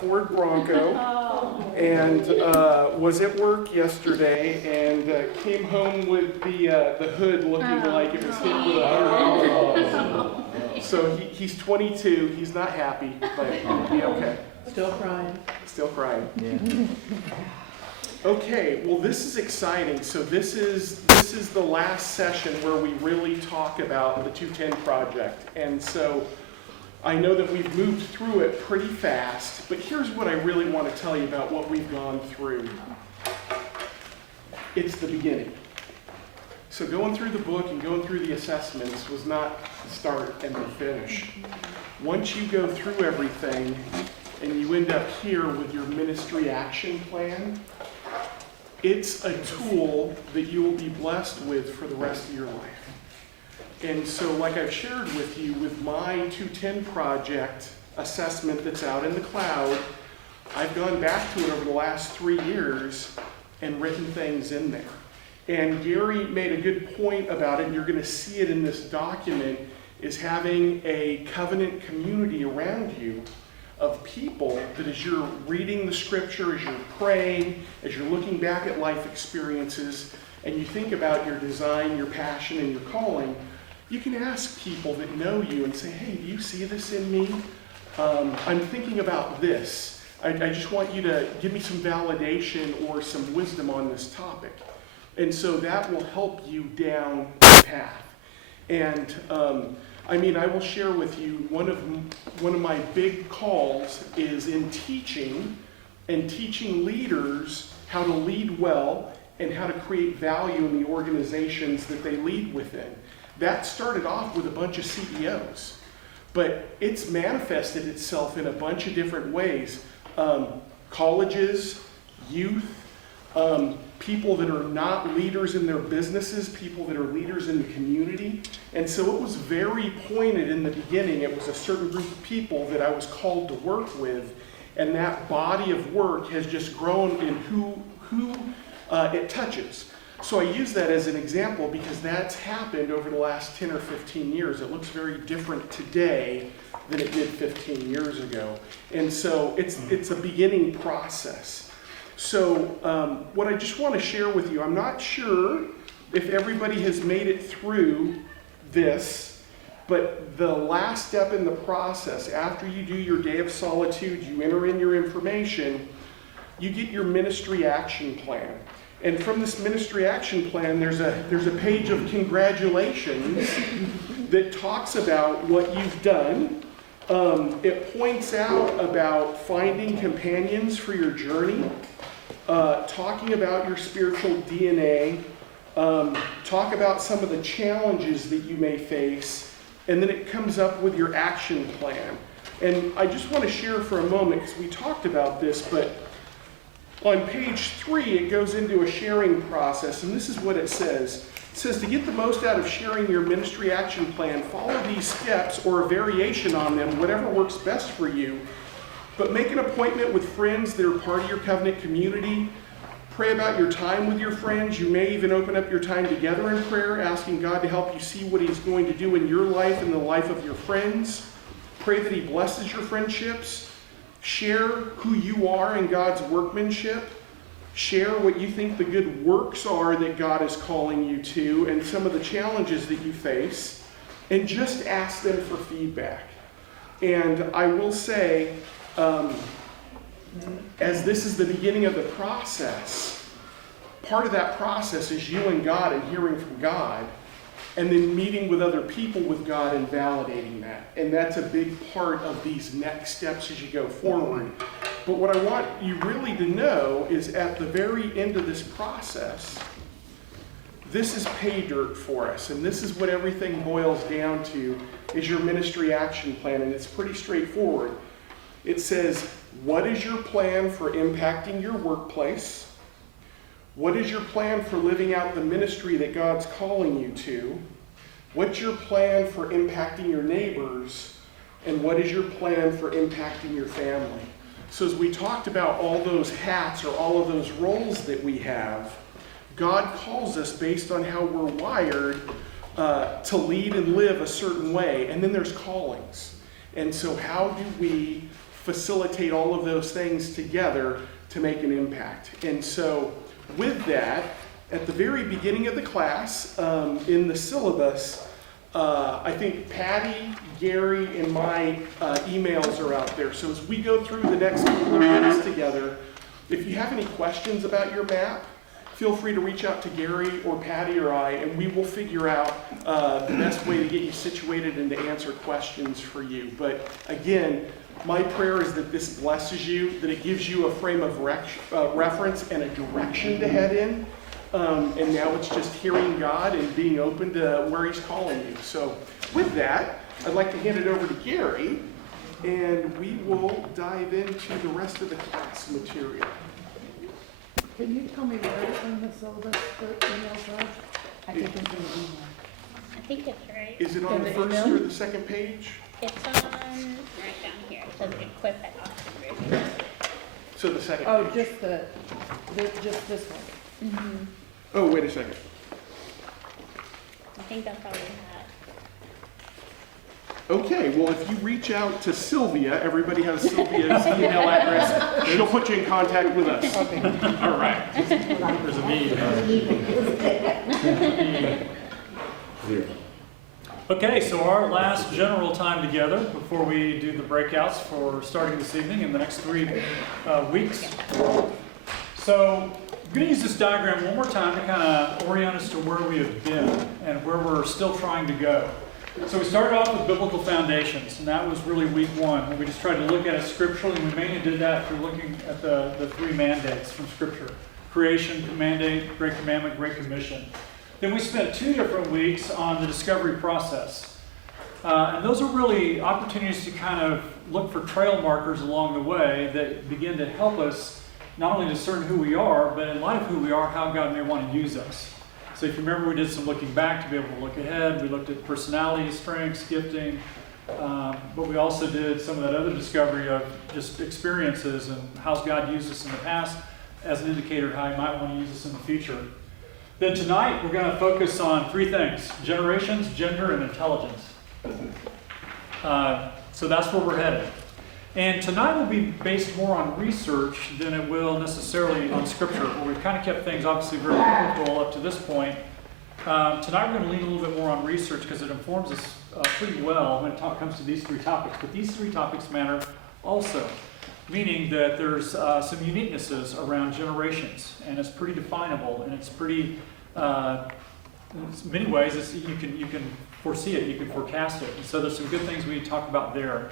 Ford Bronco and was at work yesterday and came home with the hood looking like it was hit with a 100-pound. So he's 22. He's not happy, but he'll be okay. Still crying. Still crying. Yeah. Okay, well this is exciting. So this is the last session where we really talk about the 210 project. And so I know that we've moved through it pretty fast, but here's what I really want to tell you about what we've gone through. It's the beginning. So going through the book and going through the assessments was not the start and the finish. Once you go through everything and you end up here with your ministry action plan, it's a tool that you will be blessed with for the rest of your life. And so like I've shared with you with my 210 project assessment that's out in the cloud, I've gone back to it over the last 3 years and written things in there. And Gary made a good point about it, and you're going to see it in this document, is having a covenant community around you of people that as you're reading the scripture, as you're praying, as you're looking back at life experiences, and you think about your design, your passion, and your calling, you can ask people that know you and say, hey, do you see this in me? I'm thinking about this. I just want you to give me some validation or some wisdom on this topic. And so that will help you down the path. And I will share with you one of my big calls is in teaching and teaching leaders how to lead well and how to create value in the organizations that they lead within. That started off with a bunch of CEOs, but it's manifested itself in a bunch of different ways. Colleges, youth, people that are not leaders in their businesses, people that are leaders in the community. And so it was very pointed in the beginning. It was a certain group of people that I was called to work with, and that body of work has just grown in who it touches. So I use that as an example because that's happened over the last 10 or 15 years. It looks very different today than it did 15 years ago. And so it's a beginning process. So what I just want to share with you, I'm not sure if everybody has made it through this, but the last step in the process, after you do your day of solitude, you enter in your information, you get your ministry action plan. And from this ministry action plan, there's a page of congratulations that talks about what you've done. It points out about finding companions for your journey, talking about your spiritual DNA, talk about some of the challenges that you may face, and then it comes up with your action plan. And I just want to share for a moment, because we talked about this, but on page 3, it goes into a sharing process, and this is what it says. It says, to get the most out of sharing your ministry action plan, follow these steps or a variation on them, whatever works best for you. But make an appointment with friends that are part of your covenant community. Pray about your time with your friends. You may even open up your time together in prayer, asking God to help you see what He's going to do in your life and the life of your friends. Pray that He blesses your friendships. Share who you are in God's workmanship. Share what you think the good works are that God is calling you to and some of the challenges that you face. And just ask them for feedback. And I will say, as this is the beginning of the process, part of that process is you and God and hearing from God, and then meeting with other people with God and validating that. And that's a big part of these next steps as you go forward. But what I want you really to know is at the very end of this process, this is pay dirt for us. And this is what everything boils down to, is your ministry action plan. And it's pretty straightforward. It says, what is your plan for impacting your workplace? What is your plan for living out the ministry that God's calling you to? What's your plan for impacting your neighbors? And what is your plan for impacting your family? So as we talked about all those hats or all of those roles that we have, God calls us based on how we're wired to lead and live a certain way. And then there's callings. And so how do we facilitate all of those things together to make an impact. And so with that, at the very beginning of the class, in the syllabus, I think Patty, Gary, and my emails are out there. So as we go through the next couple of minutes together, if you have any questions about your map, feel free to reach out to Gary or Patty or I, and we will figure out the best way to get you situated and to answer questions for you. But again, my prayer is that this blesses you, that it gives you a frame of reference and a direction to head in. And now it's just hearing God and being open to where He's calling you. So with that, I'd like to hand it over to Gary, and we will dive into the rest of the class material. Can you tell me where in the syllabus the emails are? I think it's in the email. I think it's right. Is it on In the the first email? or the second page? It's on right down here. It says equip at Oxford Bridge. So the second Oh, page. just this one. Mm-hmm. Oh, wait a second. I think that's all we had. Okay, well, if you reach out to Sylvia, everybody has Sylvia's email address. She'll put you in contact with us. Okay. All right. There's a need. Okay, so our last general time together before we do the breakouts for starting this evening in the next 3 weeks. So I'm going to use this diagram one more time to kind of orient us to where we have been and where we're still trying to go. So we started off with biblical foundations, and that was really week 1. We just tried to look at it scripturally, and we mainly did that through looking at the 3 mandates from Scripture: creation, mandate, Great Commandment, Great Commission. Then we spent 2 different weeks on the discovery process. And those are really opportunities to kind of look for trail markers along the way that begin to help us not only discern who we are, but in light of who we are, how God may want to use us. So if you remember, we did some looking back to be able to look ahead. We looked at personality, strengths, gifting, but we also did some of that other discovery of just experiences and how's God used us in the past as an indicator of how He might want to use us in the future. Then tonight, we're going to focus on 3 things: generations, gender, and intelligence. So that's where we're headed. And tonight will be based more on research than it will necessarily on Scripture, where we've kind of kept things obviously very biblical up to this point. Tonight we're going to lean a little bit more on research because it informs us pretty well when it comes to these 3 topics. But these 3 topics matter also, meaning that there's some uniquenesses around generations, and it's pretty definable, and it's pretty, in many ways, you can foresee it, you can forecast it. And so there's some good things we need to talk about there.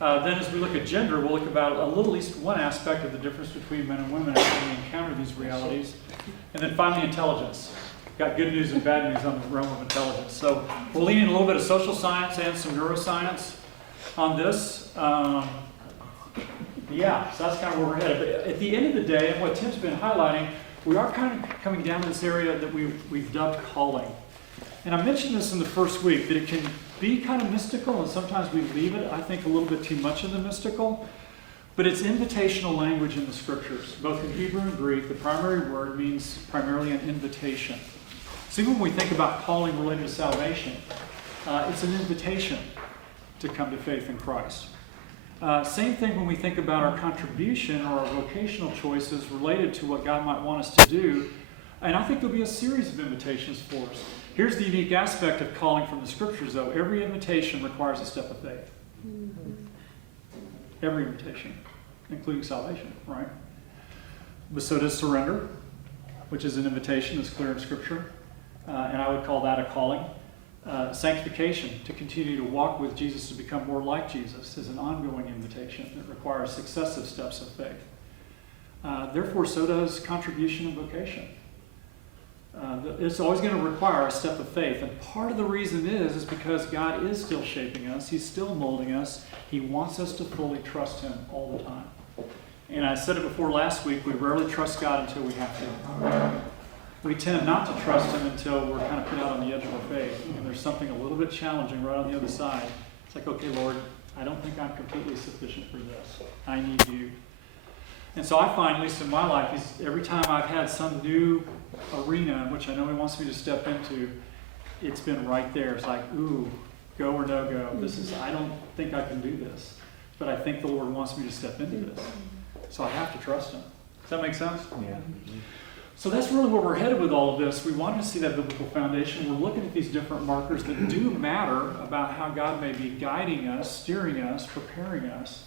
Then as we look at gender, we'll look about at least one aspect of the difference between men and women as we encounter these realities. And then finally, intelligence. Got good news and bad news on the realm of intelligence. So we'll lean in a little bit of social science and some neuroscience on this. So that's kind of where we're headed. But at the end of the day, and what Tim's been highlighting, we are kind of coming down to this area that we've dubbed calling. And I mentioned this in the first week, that it can be kind of mystical, and sometimes we leave it, I think, a little bit too much in the mystical. But it's invitational language in the Scriptures. Both in Hebrew and Greek, the primary word means primarily an invitation. So even when we think about calling related to salvation, it's an invitation to come to faith in Christ. Same thing when we think about our contribution or our vocational choices related to what God might want us to do. And I think there'll be a series of invitations for us. Here's the unique aspect of calling from the Scriptures, though. Every invitation requires a step of faith. Every invitation, including salvation, right? But so does surrender, which is an invitation that's clear in Scripture. And I would call that a calling. Sanctification, to continue to walk with Jesus to become more like Jesus, is an ongoing invitation that requires successive steps of faith. Therefore, so does contribution and vocation. It's always going to require a step of faith. And part of the reason is because God is still shaping us. He's still molding us. He wants us to fully trust Him all the time. And I said it before last week, we rarely trust God until we have to. We tend not to trust Him until we're kind of put out on the edge of our faith. And there's something a little bit challenging right on the other side. It's like, okay, Lord, I don't think I'm completely sufficient for this. I need You. And so I find, at least in my life, every time I've had some new arena in which I know He wants me to step into, it's been right there. It's like, ooh, go or no go. I don't think I can do this. but I think the Lord wants me to step into this. So I have to trust him. Does that make sense? Yeah. So that's really where we're headed with all of this. We wanted to see that biblical foundation. We're looking at these different markers that do matter about how God may be guiding us, steering us, preparing us.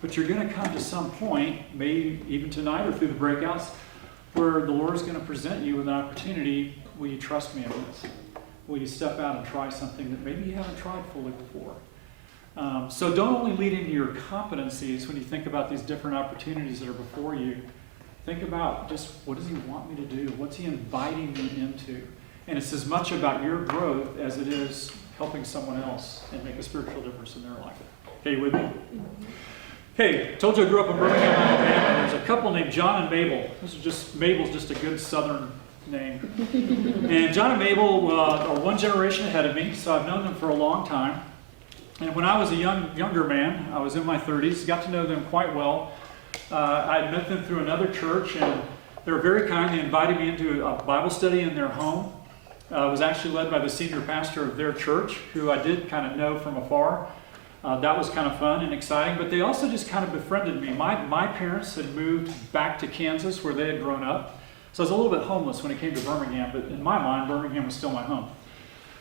But you're going to come to some point, maybe even tonight or through the breakouts, where the Lord is going to present you with an opportunity. Will you trust me in this? Will you step out and try something that maybe you haven't tried fully before? So don't only lead into your competencies when you think about these different opportunities that are before you. Think about just what does he want me to do? What's he inviting me into? And it's as much about your growth as it is helping someone else and make a spiritual difference in their life. Okay, you with me? Hey, told you I grew up in Birmingham, Alabama. There's a couple named John and Mabel. Mabel's just a good southern name. And John and Mabel are one generation ahead of me, so I've known them for a long time. And when I was a younger man, I was in my 30s, got to know them quite well. I had met them through another church, and they were very kind. They invited me into a Bible study in their home. It was actually led by the senior pastor of their church, who I did kind of know from afar. That was kind of fun and exciting, but they also just kind of befriended me. My parents had moved back to Kansas, where they had grown up, so I was a little bit homeless when it came to Birmingham, but in my mind, Birmingham was still my home.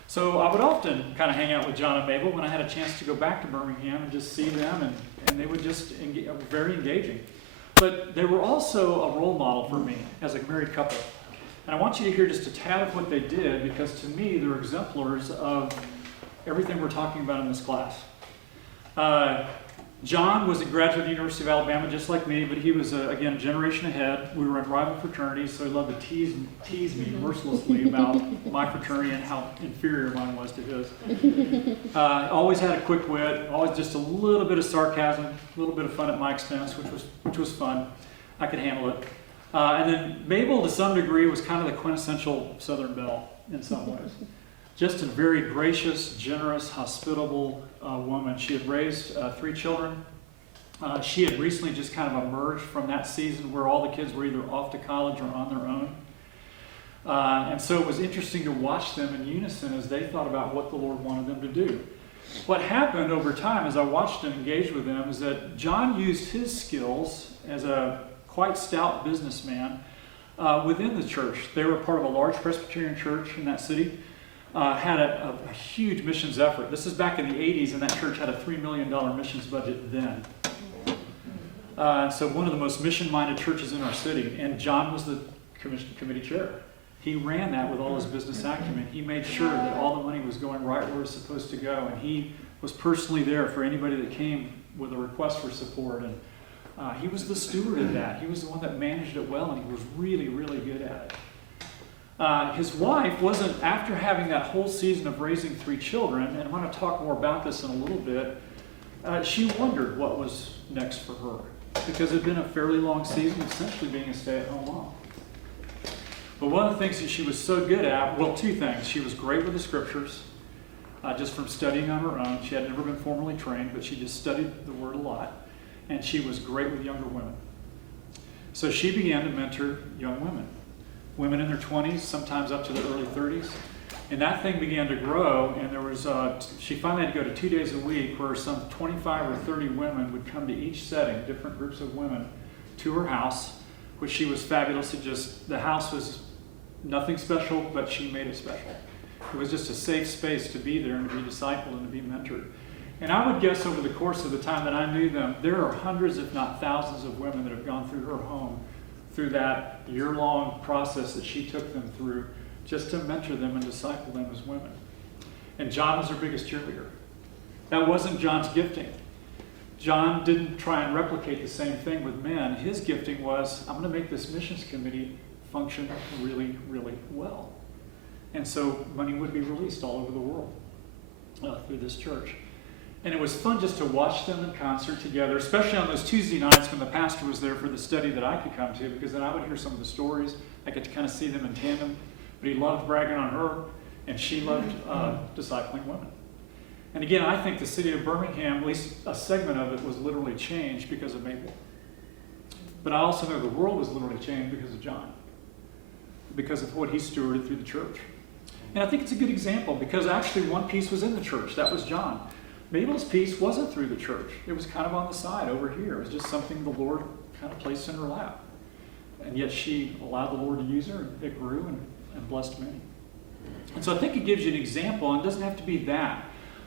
So I would often kind of hang out with John and Mabel when I had a chance to go back to Birmingham and just see them, and they would just very engaging. But they were also a role model for me as a married couple. And I want you to hear just a tad of what they did, because to me, they're exemplars of everything we're talking about in this class. John was a graduate of the University of Alabama, just like me, but he was, again, a generation ahead. We were in rival fraternities, so he loved to tease me mercilessly about my fraternity and how inferior mine was to his. Always had a quick wit, always just a little bit of sarcasm, a little bit of fun at my expense, which was fun. I could handle it. And then Mabel, to some degree, was kind of the quintessential Southern belle in some ways. Just a very gracious, generous, hospitable woman. She had raised 3 children. She had recently just kind of emerged from that season where all the kids were either off to college or on their own. And so it was interesting to watch them in unison as they thought about what the Lord wanted them to do. What happened over time as I watched and engaged with them is that John used his skills as a quite stout businessman within the church. They were part of a large Presbyterian church in that city. Had a huge missions effort. This is back in the 80s, and that church had a $3 million missions budget then. So one of the most mission-minded churches in our city, and John was the committee chair. He ran that with all his business acumen. He made sure that all the money was going right where it was supposed to go, and he was personally there for anybody that came with a request for support. And he was the steward of that. He was the one that managed it well, and he was really, really good at it. His wife wasn't, after having that whole season of raising 3 children, and I'm going to talk more about this in a little bit, she wondered what was next for her, because it had been a fairly long season, essentially being a stay-at-home mom. But one of the things that she was so good at, well, 2 things. She was great with the scriptures, just from studying on her own. She had never been formally trained, but she just studied the Word a lot. And she was great with younger women. So she began to mentor young women in their 20s, sometimes up to the early 30s. And that thing began to grow, and there was, she finally had to go to 2 days a week where some 25 or 30 women would come to each setting, different groups of women, to her house, which she was fabulous. The house was nothing special, but she made it special. It was just a safe space to be there and to be discipled and to be mentored. And I would guess over the course of the time that I knew them, there are hundreds, if not thousands, of women that have gone through her home through that year-long process that she took them through just to mentor them and disciple them as women. And John was her biggest cheerleader. That wasn't John's gifting. John didn't try and replicate the same thing with men. His gifting was, I'm going to make this missions committee function really, really well. And so money would be released all over the world through this church. And it was fun just to watch them in concert together, especially on those Tuesday nights when the pastor was there for the study that I could come to, because then I would hear some of the stories. I get to kind of see them in tandem. But he loved bragging on her, and she loved discipling women. And again, I think the city of Birmingham, at least a segment of it, was literally changed because of Mabel. But I also know the world was literally changed because of John, because of what he stewarded through the church. And I think it's a good example, because actually one piece was in the church. That was John. Mabel's peace wasn't through the church. It was kind of on the side over here. It was just something the Lord kind of placed in her lap. And yet she allowed the Lord to use her, and it grew and blessed many. And so I think it gives you an example, and it doesn't have to be that.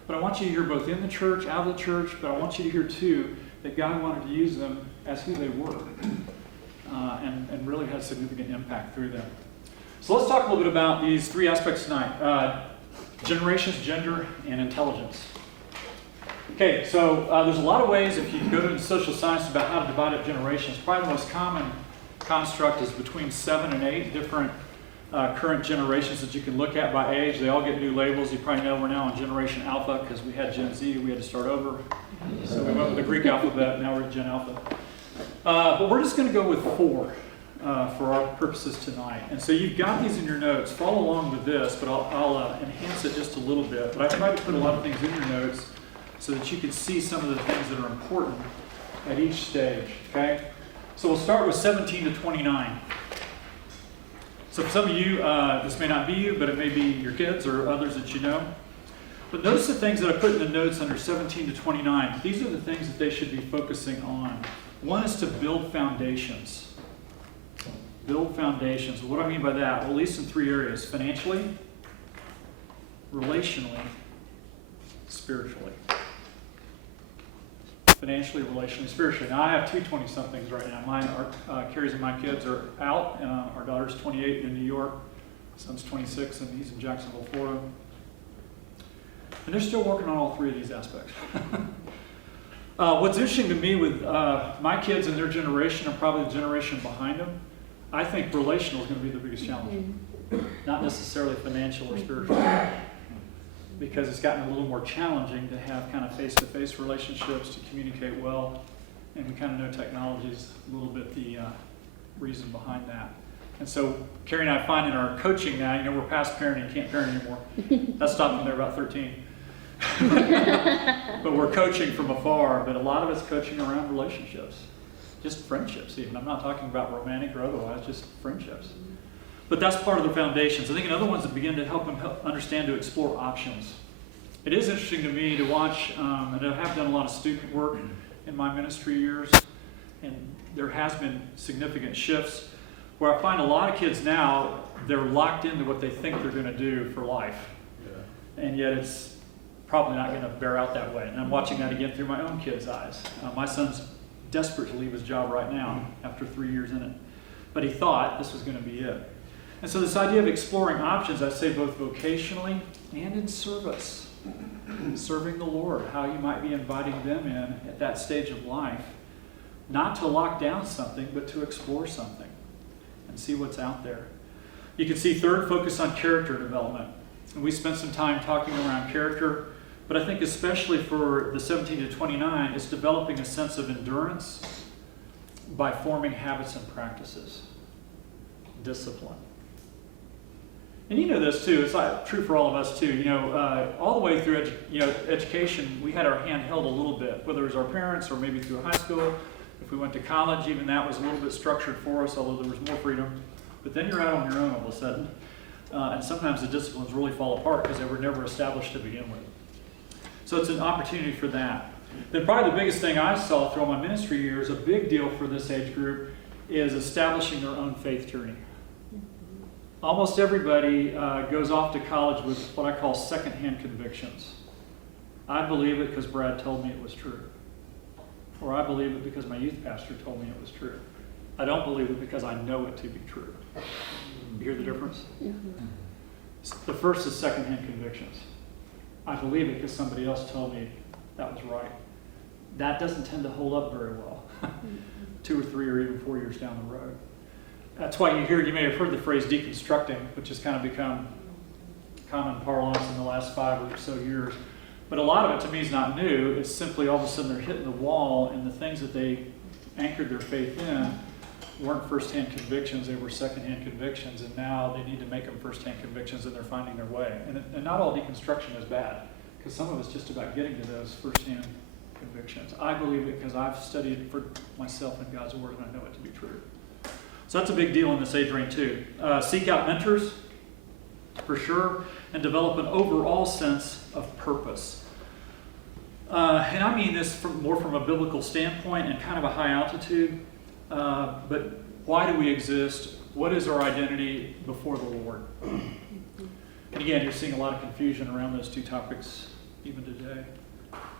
But I want you to hear both in the church, out of the church, but I want you to hear too that God wanted to use them as who they were, and really had significant impact through them. So let's talk a little bit about these three aspects tonight. Generations, gender, and intelligence. Okay, so there's a lot of ways, if you go to social science, about how to divide up generations. Probably the most common construct is between 7 and 8 different current generations that you can look at by age. They all get new labels. You probably know we're now on Generation Alpha because we had Gen Z, we had to start over. So we went with the Greek alphabet, now we're at Gen Alpha. But we're just going to go with 4 for our purposes tonight. And so you've got these in your notes. Follow along with this, but I'll enhance it just a little bit. But I tried to put a lot of things in your notes so that you can see some of the things that are important at each stage, okay? So we'll start with 17 to 29. So for some of you, this may not be you, but it may be your kids or others that you know. But notice the things that I put in the notes under 17 to 29. These are the things that they should be focusing on. One is to build foundations. Build foundations. What do I mean by that? Well, at least in 3 areas: financially, relationally, spiritually. Financially, relationally, spiritually. Now, I have 2 20-somethings right now. Mine are, Carrie's and my kids are out. Our daughter's 28 in New York. Son's 26, and he's in Jacksonville, Florida. And they're still working on all 3 of these aspects. What's interesting to me with my kids and their generation, and probably the generation behind them, I think relational is going to be the biggest challenge. Not necessarily financial or spiritual. Because it's gotten a little more challenging to have kind of face-to-face relationships, to communicate well, and we kind of know technology is a little bit the reason behind that. And so Carrie and I find in our coaching now, we're past parenting, can't parent anymore. That stopped when they were about 13. But we're coaching from afar, but a lot of it's coaching around relationships, just friendships even. I'm not talking about romantic or otherwise, just friendships. But that's part of the foundations. I think another one's to begin to help them understand to explore options. It is interesting to me to watch, and I have done a lot of student work in my ministry years, and there has been significant shifts where I find a lot of kids now, they're locked into what they think they're going to do for life. Yeah. And yet it's probably not going to bear out that way. And I'm watching that again through my own kids' eyes. My son's desperate to leave his job right now after 3 years in it. But he thought this was going to be it. And so this idea of exploring options, I say both vocationally and in service. Serving the Lord, how you might be inviting them in at that stage of life, not to lock down something, but to explore something and see what's out there. You can see third, focus on character development. And we spent some time talking around character, but I think especially for the 17 to 29, it's developing a sense of endurance by forming habits and practices. Discipline. And you know this too, it's true for all of us too. All the way through education, we had our hand held a little bit, whether it was our parents or maybe through high school. If we went to college, even that was a little bit structured for us, although there was more freedom. But then you're out on your own all of a sudden. And sometimes the disciplines really fall apart because they were never established to begin with. So it's an opportunity for that. Then probably the biggest thing I saw through my ministry years, a big deal for this age group, is establishing their own faith journey. Almost everybody goes off to college with what I call secondhand convictions. I believe it because Brad told me it was true. Or I believe it because my youth pastor told me it was true. I don't believe it because I know it to be true. You hear the difference? The first is secondhand convictions. I believe it because somebody else told me that was right. That doesn't tend to hold up very well 2 or 3 or even 4 years down the road. That's why you may have heard the phrase deconstructing, which has kind of become common parlance in the last 5 or so years. But a lot of it to me is not new. It's simply all of a sudden they're hitting the wall, and the things that they anchored their faith in weren't first-hand convictions, they were second-hand convictions, and now they need to make them first-hand convictions, and they're finding their way. And not all deconstruction is bad, because some of it's just about getting to those first-hand convictions. I believe it because I've studied it for myself in God's Word, and I know it to be true. So that's a big deal in this age range too. Seek out mentors, for sure, and develop an overall sense of purpose. And I mean this more from a biblical standpoint and kind of a high altitude. But why do we exist? What is our identity before the Lord? And again, you're seeing a lot of confusion around those two topics even today.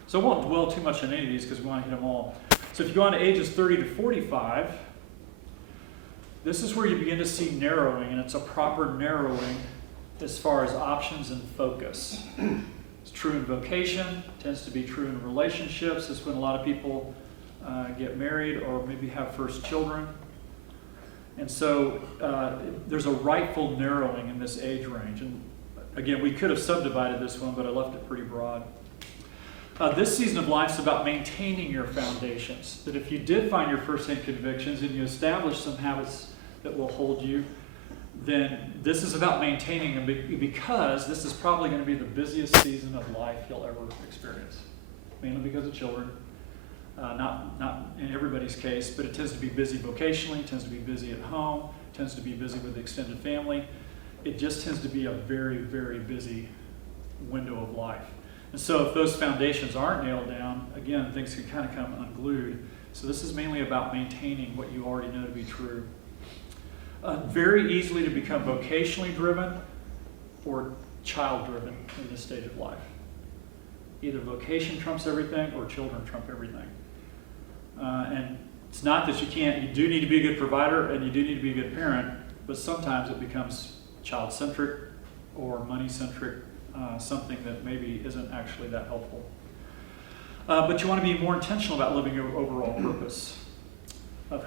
So I won't dwell too much on any of these because we want to hit them all. So if you go on to ages 30 to 45, this is where you begin to see narrowing, and it's a proper narrowing as far as options and focus. It's true in vocation, tends to be true in relationships. It's when a lot of people get married or maybe have first children. And so there's a rightful narrowing in this age range. And again, we could have subdivided this one, but I left it pretty broad. This season of life is about maintaining your foundations. That if you did find your first-hand convictions and you establish some habits that will hold you, then this is about maintaining them because this is probably going to be the busiest season of life you'll ever experience. Mainly because of children. Not in everybody's case, but it tends to be busy vocationally, tends to be busy at home, tends to be busy with the extended family. It just tends to be a very, very busy window of life. And so if those foundations aren't nailed down, again, things can kind of come unglued. So this is mainly about maintaining what you already know to be true. Very easily to become vocationally driven or child driven in this stage of life. Either vocation trumps everything or children trump everything. And it's not that you do need to be a good provider and you do need to be a good parent, but sometimes it becomes child-centric or money-centric, something that maybe isn't actually that helpful. But you want to be more intentional about living your overall purpose of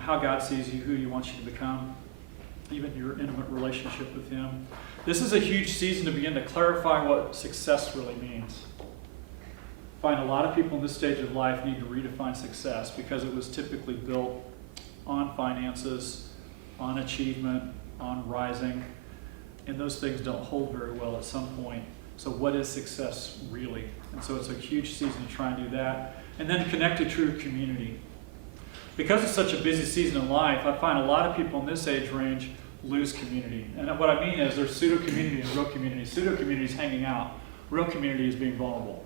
how God sees you, who He wants you to become, even your intimate relationship with Him. This is a huge season to begin to clarify what success really means. I find a lot of people in this stage of life need to redefine success because it was typically built on finances, on achievement, on rising, and those things don't hold very well at some point. So what is success really? And so it's a huge season to try and do that. And then connect to true community. Because it's such a busy season in life, I find a lot of people in this age range lose community. And what I mean is there's pseudo-community and real community. Pseudo-community is hanging out. Real community is being vulnerable,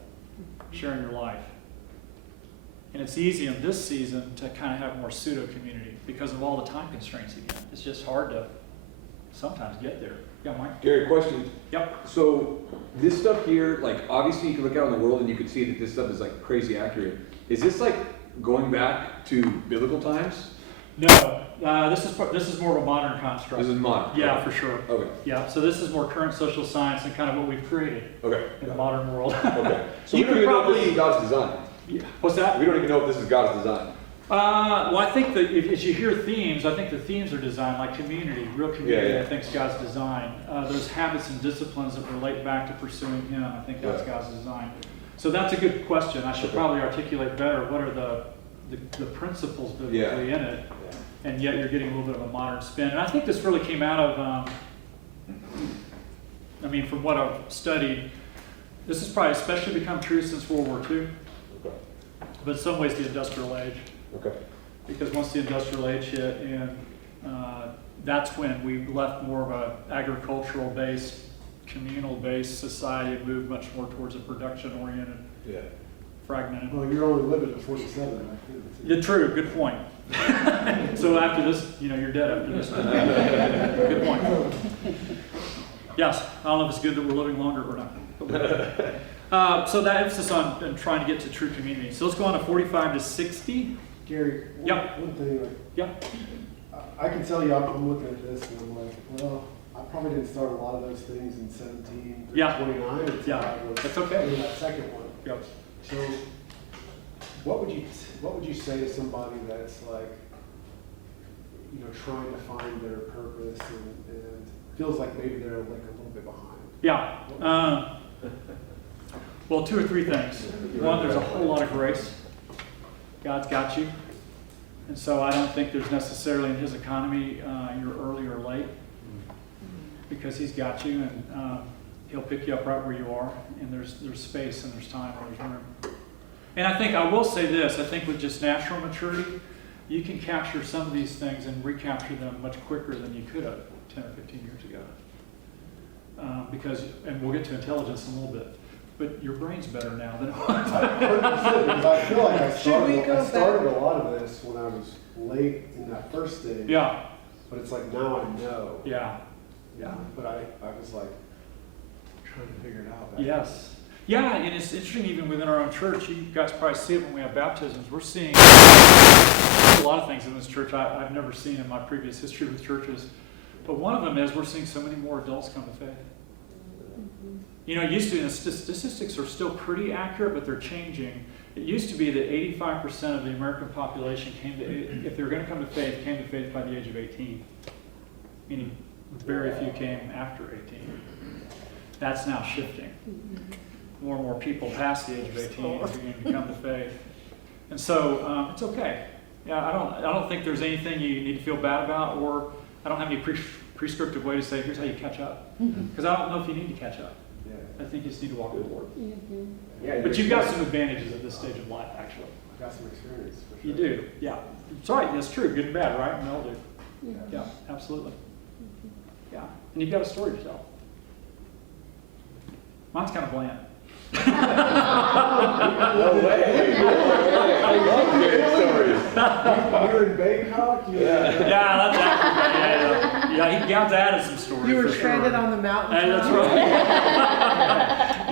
sharing your life. And it's easy in this season to kind of have more pseudo-community because of all the time constraints again. It's just hard to sometimes get there. Yeah, Mike? Gary, question. Yep. So this stuff here, like obviously you can look out in the world and you can see that this stuff is like crazy accurate. Is this like going back to biblical times? No, this is more of a modern construct. This is modern. Yeah, Okay. for sure. Okay. Yeah, so this is more current social science and kind of what we've created Okay. in the modern world. Okay. So You we don't could even know if this probably- is God's design. Yeah. What's that? We don't even know if this is God's design. Well, I think that as you hear themes, I think the themes are designed like community, real community. Yeah, yeah. I think is God's design. Those habits and disciplines that relate back to pursuing Him, I think that's Yeah. God's design. So that's a good question. I should Okay. probably articulate better what are the principles biblically in it, and yet you're getting a little bit of a modern spin. And I think this really came out of, from what I've studied, this has probably especially become true since World War II, Okay. but in some ways the industrial age. Okay. Because once the industrial age hit, and that's when we left more of a agricultural-based, communal-based society and moved much more towards a production-oriented, Yeah. fragmented. Well, you're only living at 47, right? Yeah, true, good point. So after this, you're dead after this. Good point. Yes, I don't know if it's good that we're living longer or not. So that emphasis on trying to get to true community. So let's go on to 45 to 60. Gary, Yep. one thing, like, Yep. I can tell you, I'm looking at this and I'm like, well, I probably didn't start a lot of those things in 17, Yeah. 29 until Yeah, I was that's okay. in that second one. Yep. So, what would you say to somebody that's like, trying to find their purpose and feels like maybe they're like a little bit behind? Yeah. Well, two or three things. One, there's a whole lot of grace. God's got you. And so I don't think there's necessarily in His economy you're early or late, because He's got you, and He'll pick you up right where you are, and there's space and there's time and there's room. And I will say this, I think with just natural maturity, you can capture some of these things and recapture them much quicker than you could have 10 or 15 years ago. And we'll get to intelligence in a little bit. but your brain's better now than it was. 100%, because I feel like I Should we go started a lot of this when I was late in that first stage. Yeah, But it's like now I know. yeah, yeah. But I was like trying to figure it out. back Yes. Yeah, and it's interesting even within our own church. You guys probably see it when we have baptisms. We're seeing a lot of things in this church I've never seen in my previous history with churches. But one of them is we're seeing so many more adults come to faith. You know, it used to, and the statistics are still pretty accurate, but they're changing. It used to be that 85% of the American population came to, if they were going to come to faith, came to faith by the age of 18. Meaning very few came after 18. That's now shifting. More and more people past the age of 18 are beginning to come to faith. And so it's okay. Yeah, I don't think there's anything you need to feel bad about, or I don't have any prescriptive way to say, here's how you catch up. Because I don't know if you need to catch up. Yeah. I think you just need to walk with the Lord. Yeah, But you've got some advantages at this stage of life, actually. I've got some experience. For You sure. do, yeah. It's right, that's true, good and bad, right? We all do. Yeah, absolutely. Yeah, and you've got a story to tell. Mine's kind of bland. No way. I love great stories. You were in Bangkok? Yeah, that's accurate. Yeah, he got added some stories. You were for stranded sure. on the mountain. Hey, that's right.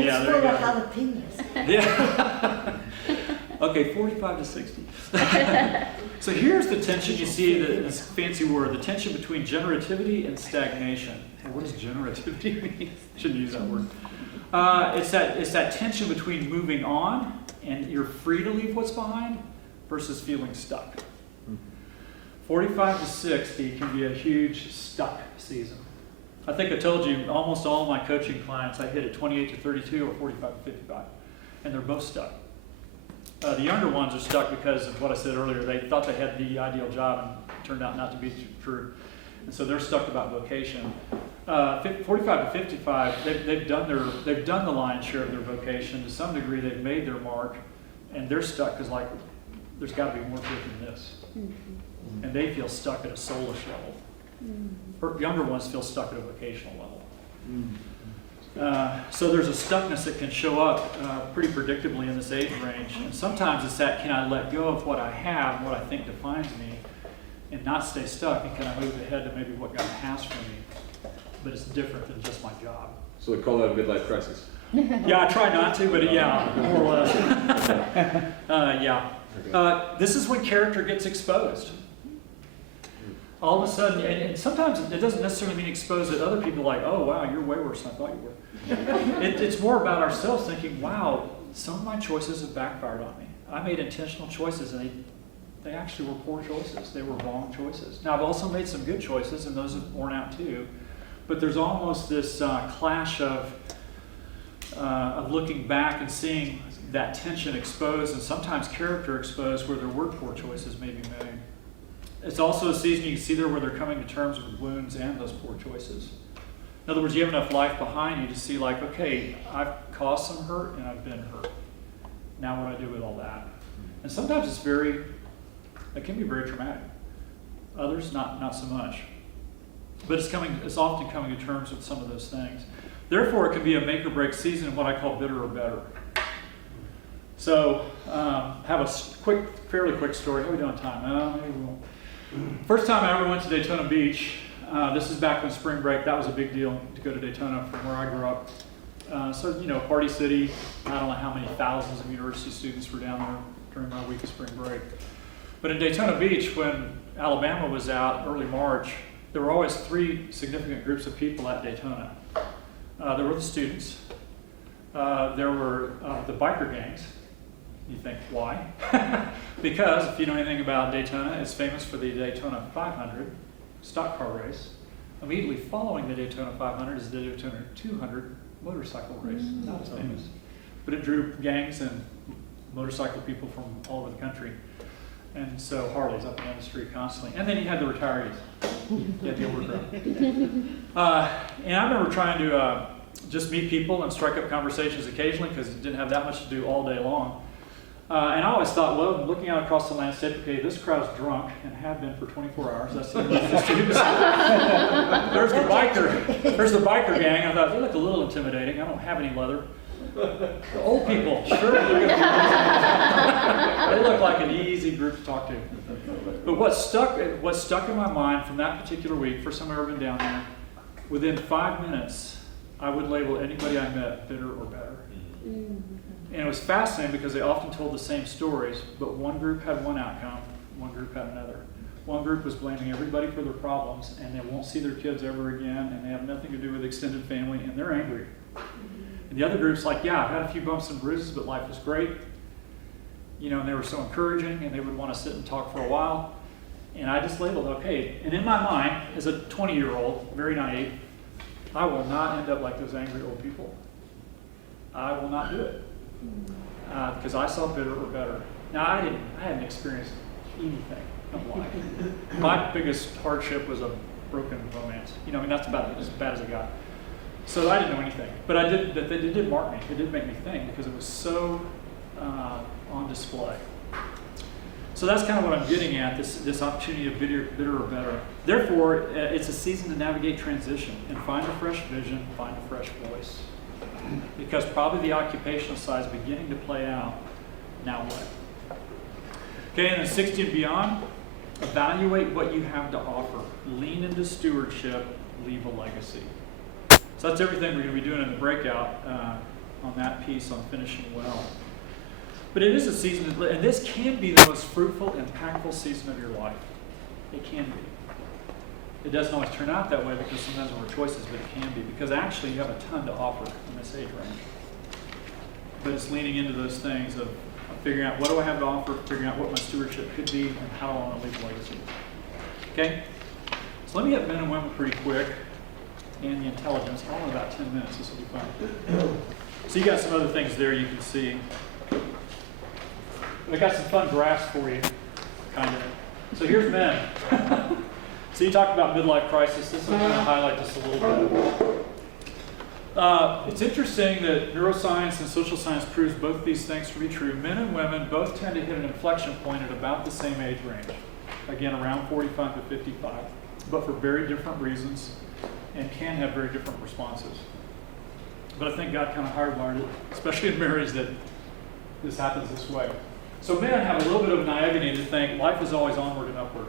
Yeah, there you go. jalapenos. Yeah. Okay, 45 to 60. So here's the tension you see, this fancy word, the tension between generativity and stagnation. Hey, what does generativity mean? Shouldn't use that word. It's that tension between moving on and you're free to leave what's behind versus feeling stuck. 45 to 60 can be a huge stuck season. I think I told you almost all of my coaching clients I hit at 28 to 32 or 45 to 55, and they're both stuck. The younger ones are stuck because of what I said earlier. They thought they had the ideal job and it turned out not to be true. And so they're stuck about vocation. 45 to 55, they've done the lion's share of their vocation. To some degree, they've made their mark, and they're stuck because like there's got to be more to it than this. And they feel stuck at a soulish level. Or younger ones feel stuck at a vocational level. So there's a stuckness that can show up pretty predictably in this age range. And sometimes it's that, can I let go of what I have and what I think defines me and not stay stuck, and can I move ahead to maybe what God has for me? But it's different than just my job. So they call that a midlife crisis. Yeah, I try not to, but yeah, more or less. Yeah. This is when character gets exposed. All of a sudden, and sometimes it doesn't necessarily mean exposed that other people are like, oh wow, you're way worse than I thought you were. It's more about ourselves thinking, wow, some of my choices have backfired on me. I made intentional choices and they actually were poor choices. They were wrong choices. Now I've also made some good choices and those have worn out too. But there's almost this clash of looking back and seeing that tension exposed and sometimes character exposed where there were poor choices maybe made. It's also a season you can see there where they're coming to terms with wounds and those poor choices. In other words, you have enough life behind you to see like, okay, I've caused some hurt and I've been hurt. Now what do I do with all that? And sometimes it can be very traumatic. Others, not so much. But it's often coming to terms with some of those things. Therefore, it can be a make or break season in what I call bitter or better. So, have a fairly quick story. How are we doing on time? Maybe we won't. First time I ever went to Daytona Beach, this is back when spring break. That was a big deal to go to Daytona from where I grew up. So, party city. I don't know how many thousands of university students were down there during my week of spring break. But in Daytona Beach, when Alabama was out early March, there were always three significant groups of people at Daytona. There were the students. There were the biker gangs. You think, why? Because if you know anything about Daytona, it's famous for the Daytona 500 stock car race. Immediately following the Daytona 500 is the Daytona 200 motorcycle race. Not as famous. But it drew gangs and motorcycle people from all over the country. And so Harley's up and down the street constantly. And then you had the retirees. You had the older crowd. And I remember trying to just meet people and strike up conversations occasionally because it didn't have that much to do all day long. And I always thought, well, looking out across the landscape, okay, this crowd's drunk and have been for 24 hours. That's the students. There's the biker gang. I thought, they look a little intimidating. I don't have any leather. The old people, sure, they're gonna be they look like an easy group to talk to. But what stuck in my mind from that particular week, first time I've ever been down there, within 5 minutes, I would label anybody I met bitter or better. And it was fascinating because they often told the same stories, but one group had one outcome, one group had another. One group was blaming everybody for their problems, and they won't see their kids ever again, and they have nothing to do with extended family, and they're angry. And the other group's like, yeah, I've had a few bumps and bruises, but life was great. You know, and they were so encouraging, and they would want to sit and talk for a while. And I just labeled, okay. And in my mind, as a 20-year-old, very naive, I will not end up like those angry old people. I will not do it. Because I saw bitter or better. Now, I hadn't experienced anything of life. My biggest hardship was a broken romance. You know, I mean, that's about as bad as it got. So I didn't know anything. But it did mark me. It did make me think because it was so on display. So that's kind of what I'm getting at, this opportunity of bitter or better. Therefore, it's a season to navigate transition and find a fresh vision, find a fresh voice. Because probably the occupational side is beginning to play out. Now what? Okay, and then 60 and beyond, evaluate what you have to offer. Lean into stewardship, leave a legacy. So that's everything we're going to be doing in the breakout on that piece on finishing well. But it is a season, and this can be the most fruitful, impactful season of your life. It can be. It doesn't always turn out that way because sometimes there are choices, but it can be. Because actually you have a ton to offer in this age range. But it's leaning into those things of figuring out what do I have to offer, figuring out what my stewardship could be, and how I want to leave a legacy. Okay? So let me get men and women pretty quick, and the intelligence. All in about 10 minutes. This will be fun. So you got some other things there you can see. I got some fun graphs for you, kind of. So here's men. So you talked about midlife crisis. This is going to highlight this a little bit. It's interesting that neuroscience and social science proves both these things to be true. Men and women both tend to hit an inflection point at about the same age range. Again, around 45 to 55, but for very different reasons and can have very different responses. But I think God kind of hardwired it, especially in marriage, that this happens this way. So men have a little bit of naivety to think life is always onward and upward.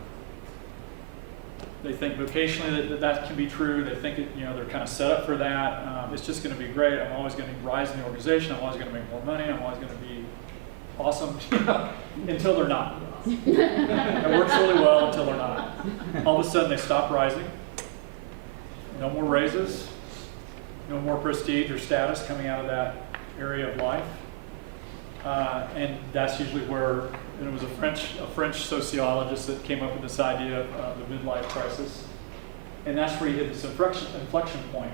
They think vocationally that can be true. They think they're kind of set up for that. It's just going to be great. I'm always going to rise in the organization. I'm always going to make more money. I'm always going to be awesome until they're not. It works really well until they're not. All of a sudden they stop rising. No more raises. No more prestige or status coming out of that area of life. And that's usually where, and it was a French sociologist that came up with this idea of the midlife crisis. And that's where you hit this inflection point.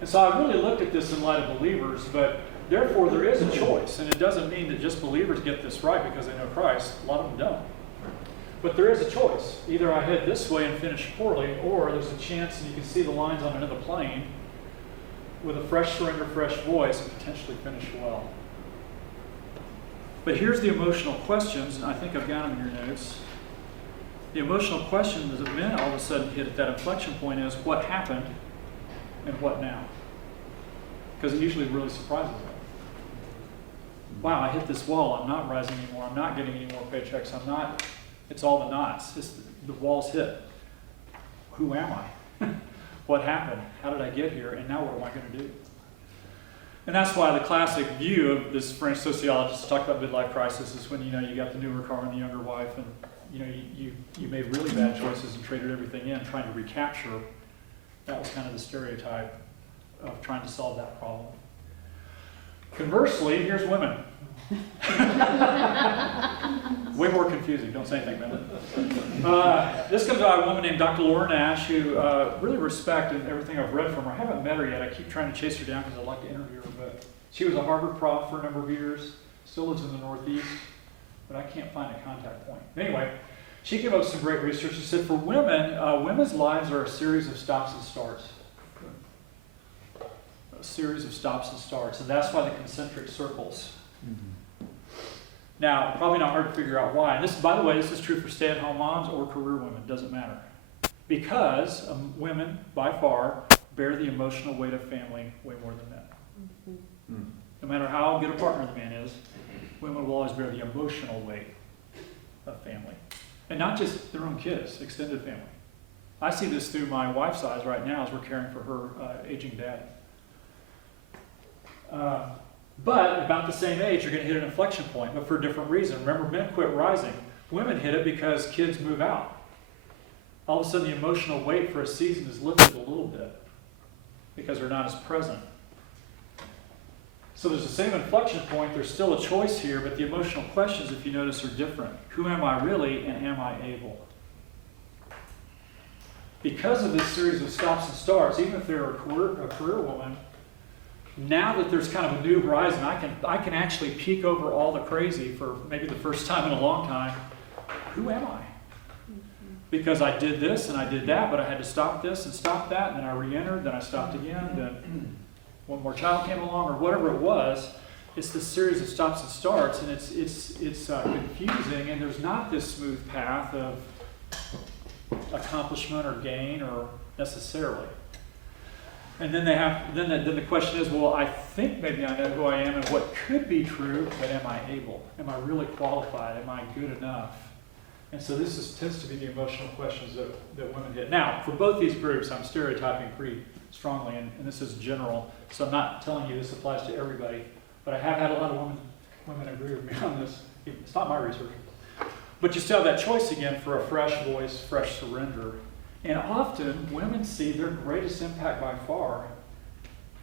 And so I really looked at this in light of believers, but therefore there is a choice. And it doesn't mean that just believers get this right because they know Christ. A lot of them don't. But there is a choice. Either I head this way and finish poorly, or there's a chance, and you can see the lines on another plane, with a fresh surrender, fresh voice, and potentially finish well. But here's the emotional questions, and I think I've got them in your notes. The emotional question that men all of a sudden hit at that inflection point is, what happened and what now? Because it usually really surprises them. Wow, I hit this wall. I'm not rising anymore. I'm not getting any more paychecks. It's all the knots. The wall's hit. Who am I? What happened? How did I get here? And now what am I going to do? And that's why the classic view of this French sociologist talked about midlife crisis is when you got the newer car and the younger wife, and you made really bad choices and traded everything in, trying to recapture. That was kind of the stereotype of trying to solve that problem. Conversely, here's women. Way more confusing. Don't say anything, man. This comes out of a woman named Dr. Laura Nash, who really respect in everything I've read from her. I haven't met her yet. I keep trying to chase her down because I'd like to interview her. But she was a Harvard prof for a number of years. Still lives in the Northeast, but I can't find a contact point. Anyway, she came up with some great research. She said for women, women's lives are a series of stops and starts. A series of stops and starts, and that's why the concentric circles. Now, probably not hard to figure out why. And this, by the way, this is true for stay-at-home moms or career women. Doesn't matter. Because women, by far, bear the emotional weight of family way more than men. No matter how good a partner the man is, women will always bear the emotional weight of family. And not just their own kids, extended family. I see this through my wife's eyes right now as we're caring for her aging dad. But about the same age, you're going to hit an inflection point, but for a different reason. Remember, men quit rising. Women hit it because kids move out. All of a sudden, the emotional weight for a season is lifted a little bit because they're not as present. So there's the same inflection point. There's still a choice here, but the emotional questions, if you notice, are different. Who am I really, and am I able? Because of this series of stops and starts, even if they're a career woman, now that there's kind of a new horizon, I can actually peek over all the crazy for maybe the first time in a long time. Who am I? Because I did this and I did that, but I had to stop this and stop that, and then I re-entered, then I stopped again, then one more child came along, or whatever it was. It's this series of stops and starts, and it's confusing, and there's not this smooth path of accomplishment or gain or necessarily. And then then the question is, well, I think maybe I know who I am and what could be true, but am I able? Am I really qualified? Am I good enough? And so tends to be the emotional questions that women hit. Now, for both these groups, I'm stereotyping pretty strongly, and this is general, so I'm not telling you this applies to everybody, but I have had a lot of women agree with me on this. It's not my research. But you still have that choice again for a fresh voice, fresh surrender. And often, women see their greatest impact by far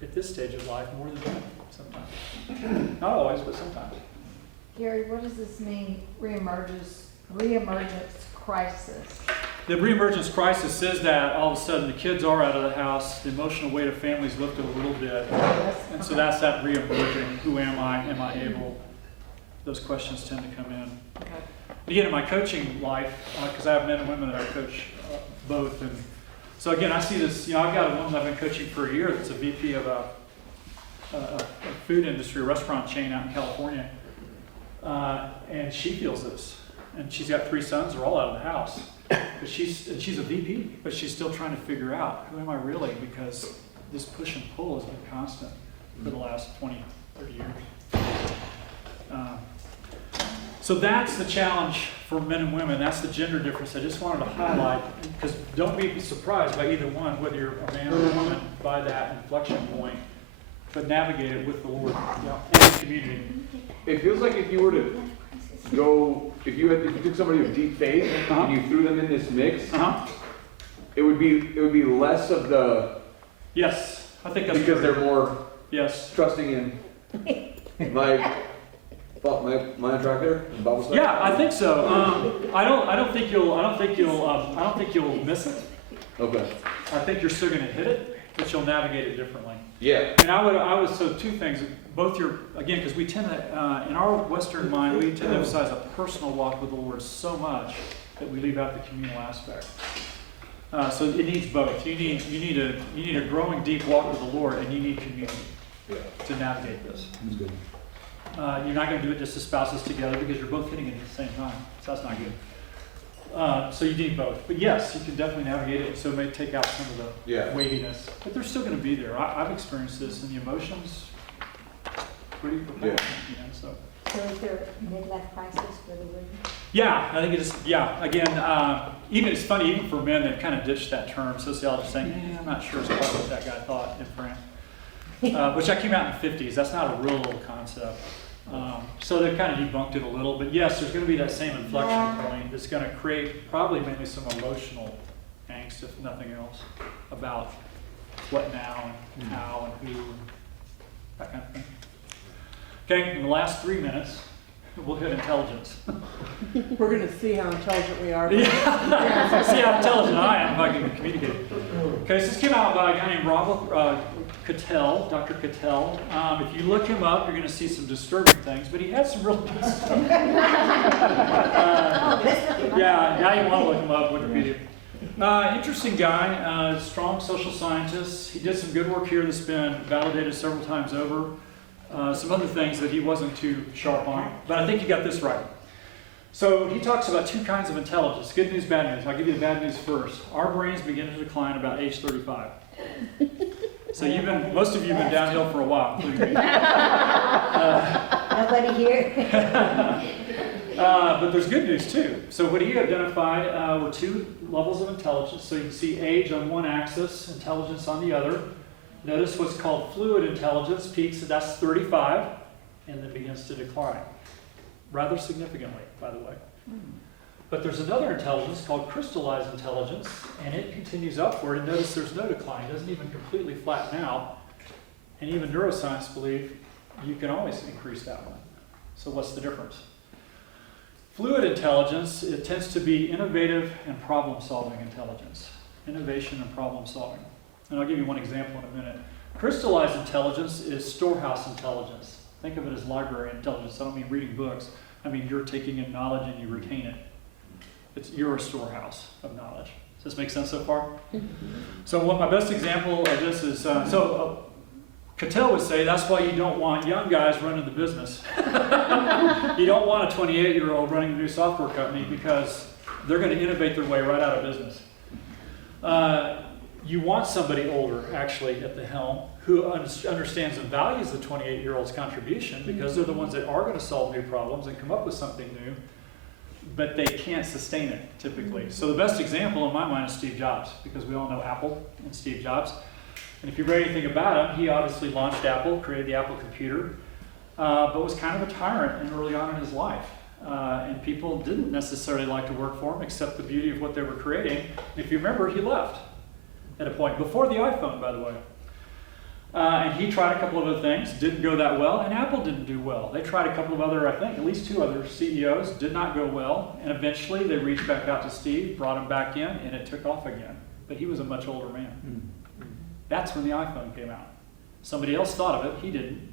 at this stage of life more than men, sometimes. Not always, but sometimes. Gary, what does this mean, reemergence crisis? The reemergence crisis says that all of a sudden the kids are out of the house, the emotional weight of family is lifted a little bit. And so that's that reemerging. Who am I? Am I able? Those questions tend to come in. Okay. Again, in my coaching life, because I have men and women that I coach both, and so again, I see this. I've got a woman I've been coaching for a year that's a VP of a food industry, a restaurant chain out in California, and she feels this. And she's got 3 sons; they're all out of the house. But she's a VP, but she's still trying to figure out who am I really, because this push and pull has been constant for the last 20, 30 years. So that's the challenge for men and women. That's the gender difference I just wanted to highlight, because don't be surprised by either one, whether you're a man or a woman, by that inflection point, but navigate it with the Lord and the community. It feels like if you were to go, if you took somebody of deep faith and you threw them in this mix, it would be less of the Yes, I think that's because true. they're more Yes. trusting in my track there, Bible study. Yeah, I think so. I don't think you'll miss it. Okay. I think you're still going to hit it, but you'll navigate it differently. Yeah. And I would so 2 things. Both again, because we tend to, in our Western mind, we tend to emphasize a personal walk with the Lord so much that we leave out the communal aspect. So it needs both. You need a growing deep walk with the Lord, and you need community to navigate this. That's good. You're not going to do it just as spouses together because you're both hitting it at the same time. So that's not good. So you need both. But yes, you can definitely navigate it. So it may take out some of the weightiness, but they're still going to be there. I've experienced this, and the emotions pretty profound. So is there a midlife crisis for the women? yeah, I think it is. Yeah, again, even it's funny, even for men, they've kind of ditched that term. Sociologists saying, I'm not sure it's quite what that guy thought in France. Which I came out in the 50s. That's not a real old concept. So they've kind of debunked it a little, but yes, there's going to be that same inflection point that's going to create probably mainly some emotional angst, if nothing else, about what now and how and who, that kind of thing. Okay, in the last 3 minutes, we'll hit intelligence. We're gonna see how intelligent we are. Yeah, see how intelligent I am if I can communicate. Okay, so this came out by a guy named Robert Cattell, Dr. Cattell. If you look him up, you're going to see some disturbing things, but he had some real good stuff. Yeah, now you want to look him up, Wikipedia. Interesting guy, strong social scientist. He did some good work here that's been validated several times over. Some other things that he wasn't too sharp on, but I think you got this right. So he talks about 2 kinds of intelligence, good news, bad news. I'll give you the bad news first. Our brains begin to decline about age 35. So most of you have been downhill for a while, including me. Nobody here? But there's good news too. So what he identified were 2 levels of intelligence. So you can see age on one axis, intelligence on the other. Notice what's called fluid intelligence peaks, that's 35, and then begins to decline. Rather significantly, by the way. But there's another intelligence called crystallized intelligence, and it continues upward, and notice there's no decline. It doesn't even completely flatten out. And even neuroscience believe you can always increase that one. So what's the difference? Fluid intelligence, it tends to be innovative and problem-solving intelligence. Innovation and problem-solving. And I'll give you one example in a minute. Crystallized intelligence is storehouse intelligence. Think of it as library intelligence. I don't mean reading books. I mean you're taking in knowledge and you retain it. You're a storehouse of knowledge. Does this make sense so far? So what my best example of this is, Cattell would say that's why you don't want young guys running the business. You don't want a 28-year-old running a new software company because they're going to innovate their way right out of business. You want somebody older, actually, at the helm who understands and values the 28-year-old's contribution because they're the ones that are going to solve new problems and come up with something new, but they can't sustain it, typically. So the best example in my mind is Steve Jobs, because we all know Apple and Steve Jobs. And if you read anything about him, he obviously launched Apple, created the Apple computer, but was kind of a tyrant early on in his life. And people didn't necessarily like to work for him, except the beauty of what they were creating. And if you remember, he left at a point, before the iPhone, by the way. And he tried a couple of other things, didn't go that well, and Apple didn't do well. They tried a couple of other, I think, at least 2 other CEOs, did not go well, and eventually they reached back out to Steve, brought him back in, and it took off again. But he was a much older man. That's when the iPhone came out. Somebody else thought of it, he didn't,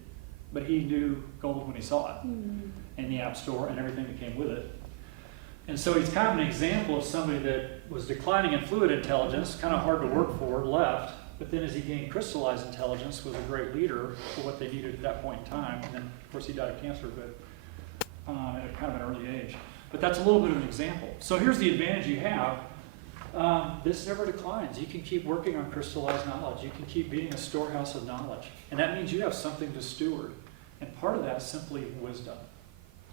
but he knew gold when he saw it, and the App Store and everything that came with it. And so he's kind of an example of somebody that was declining in fluid intelligence, kind of hard to work for, left, but then as he gained crystallized intelligence, was a great leader for what they needed at that point in time. And then, of course, he died of cancer, but at kind of an early age. But that's a little bit of an example. So here's the advantage you have. This never declines. You can keep working on crystallized knowledge. You can keep being a storehouse of knowledge. And that means you have something to steward. And part of that is simply wisdom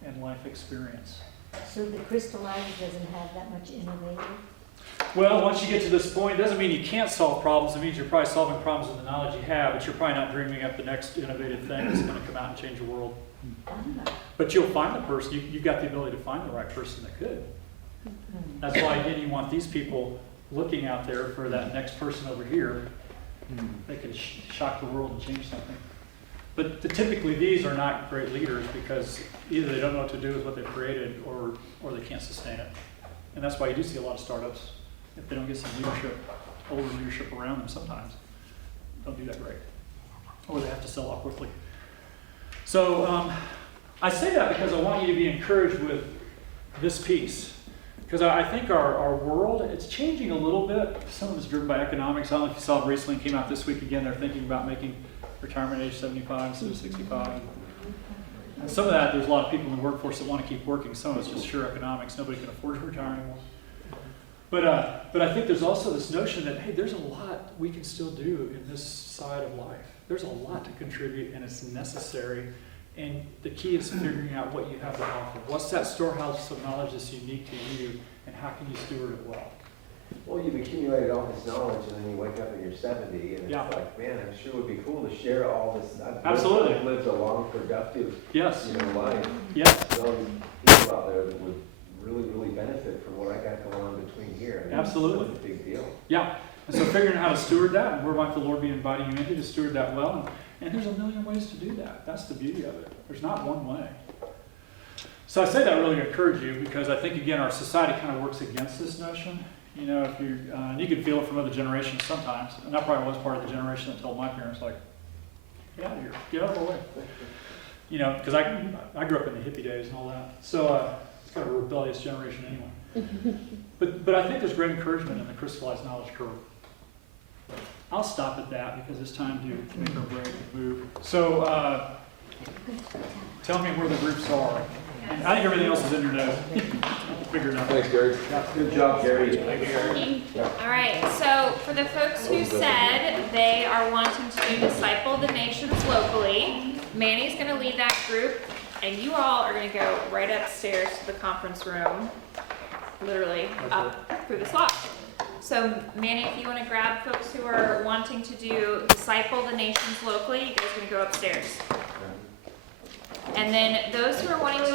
and life experience. So the crystallized doesn't have that much innovative? Well, once you get to this point, it doesn't mean you can't solve problems. It means you're probably solving problems with the knowledge you have, but you're probably not dreaming up the next innovative thing that's going to come out and change the world. But you'll find the person. You've got the ability to find the right person that could. That's why, again, you want these people looking out there for that next person over here that can shock the world and change something. But typically, these are not great leaders because either they don't know what to do with what they've created or they can't sustain it. And that's why you do see a lot of startups, if they don't get some leadership, older leadership around them sometimes, don't do that great. Or they have to sell out quickly. So I say that because I want you to be encouraged with this piece. Because I think our world, it's changing a little bit. Some of it's driven by economics. I don't know if you saw it recently, it came out this week again, they're thinking about making retirement age 75 instead of 65. And some of that, there's a lot of people in the workforce that want to keep working. Some of it's just sheer economics. Nobody can afford to retire anymore. But I think there's also this notion that, hey, there's a lot we can still do in this side of life. There's a lot to contribute, and it's necessary. And the key is figuring out what you have to offer. What's that storehouse of knowledge that's unique to you, and how can you steward it well? Well, you've accumulated all this knowledge, and then you wake up and you're 70, and it's like, man, I'm sure it would be cool to share all this. Absolutely. I've lived a long, productive, Yes. life. Yes. So people out there that would really, really benefit from what I got going on between here. I mean, Absolutely. It's a big deal. Yeah. And so figuring out how to steward that, and where might the Lord be inviting you into to steward that well. And there's a million ways to do that. That's the beauty of it. There's not one way. So I say that really to encourage you because I think, again, our society kind of works against this notion. You know, if you and you can feel it from other generations sometimes. And I probably was part of the generation that told my parents, like, get out of here, get out of our way. You know, because I grew up in the hippie days and all that. So it's kind of a rebellious generation anyway. But I think there's great encouragement in the crystallized knowledge curve. I'll stop at that because it's time to make our break and move. So tell me where the groups are. I think everything else is in your notes. Figured it out. Thanks, Gary. Good job, Gary. All right, so for the folks who said they are wanting to disciple the nations locally, Manny's gonna lead that group, and you all are gonna go right upstairs to the conference room, literally up through this lock. So Manny, if you wanna grab folks who are wanting to do disciple the nations locally, you guys are gonna go upstairs. And then those who are wanting to